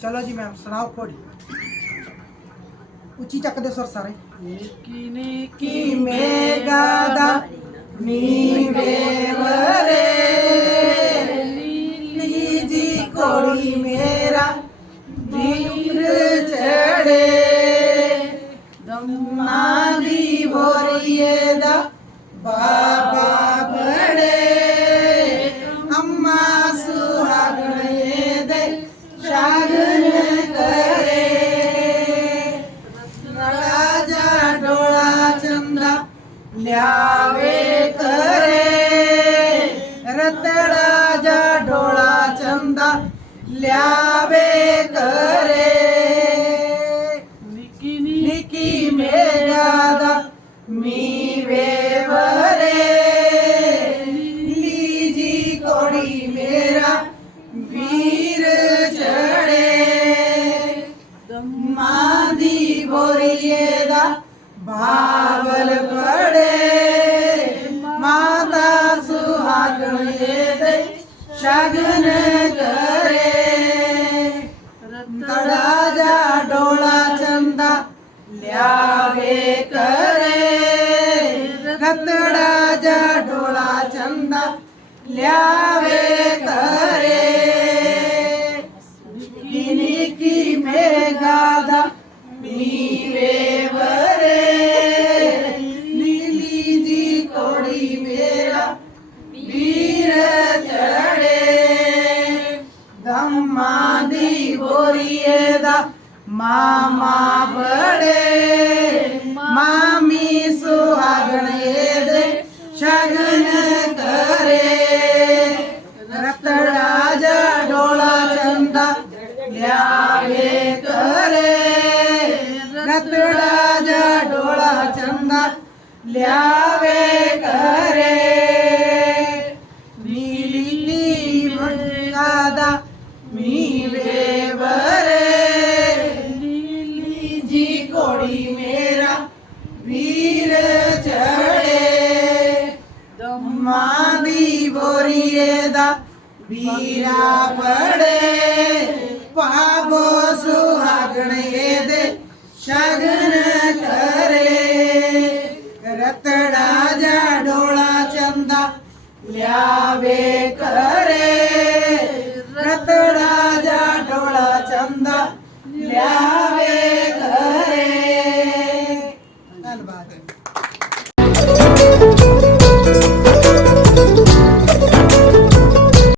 ਚਲੋ ਜੀ ਮੈਮ ਸੁਣਾਓ ਘੋੜੀ ਉੱਚੀ ਚੱਕਦੇ ਸੁਰ ਸਾਰੇ। ਨਿੱਕੀ ਨਿੱਕੀ ਮੇਗਾ ਦਾ ਮੀਵੇਵਰੇ ਨੀ ਜੀ ਕੋੜੀ ਮੇਰਾ ਵੀਰ ਚੜੇ। ਦਮਾ ਦੀ ਬੋਰੀਏ ਦਾ ਬਾਬਾ ਲਿਆਵੇ ਕਰੇ ਰਤੜਾ ਜਾ ਡੋਲਾ ਚੰਦਾ ਲਿਆਵੇ ਕਰੇ ਨਿੱਕੀ ਨਿੱਕੀ ਨਿੱਕੀ ਦਾ ਮੀਵੇ ਵਰੇ। ਲੀਜੀ ਕੋੜੀ ਮੇਰਾ ਵੀਰ ਚੜੇ। ਮਾਂ ਦੀ ਬੋਰੀਏ ਦਾ ਬਾਬਲ ਪੜੇ ਮਾਤਾ ਸੁਹਾਗਣੇ ਦੇ ਸ਼ਗਨ ਕਰੇ ਤੜਾ ਜਾ ਡੋਲਾ ਚੰਦਾ ਲਿਆਵੇ ਕਰੇ ਰਤੜਾ ਜਾ ਡੋਲਾ ਚੰਦਾ ਦਮਾ ਦੀ ਬੋਰੀਏ ਦਾ ਮਾਮਾ ਬੜੇ, ਮਾਮੀ ਸੁਹਾਗਣੇ ਦੇ ਸ਼ਗਨ ਕਰੇ। ਰਤੜਾ ਜਾ ਡੋਲਾ ਚੰਦਾ ਲਿਆਵੇ ਕਰੇ ਰਤੜਾ ਜਾ ਡੋਲਾ ਚੰਦਾ ਲਿਆਵੇ ਕਰੇ ਮੀਵੇ ਵਰੇ। ਨੀਲੀ ਜੀ ਕੋੜੀ ਮੇਰਾ ਵੀਰ ਚੜੇ ਮਾਂ ਦੀ ਬੋਰੀਏ ਦਾ ਵੀਰਾ ਪੜੇ ਪਾਬੋ ਸੁਹਾਗਣੇ ਦੇ ਸ਼ਗਨ ਕਰੇ। ਰਤੜਾ ਜਾ ਡੋਲਾ ਚੰਦਾ ਲਿਆਵੇ ਕਰੇ La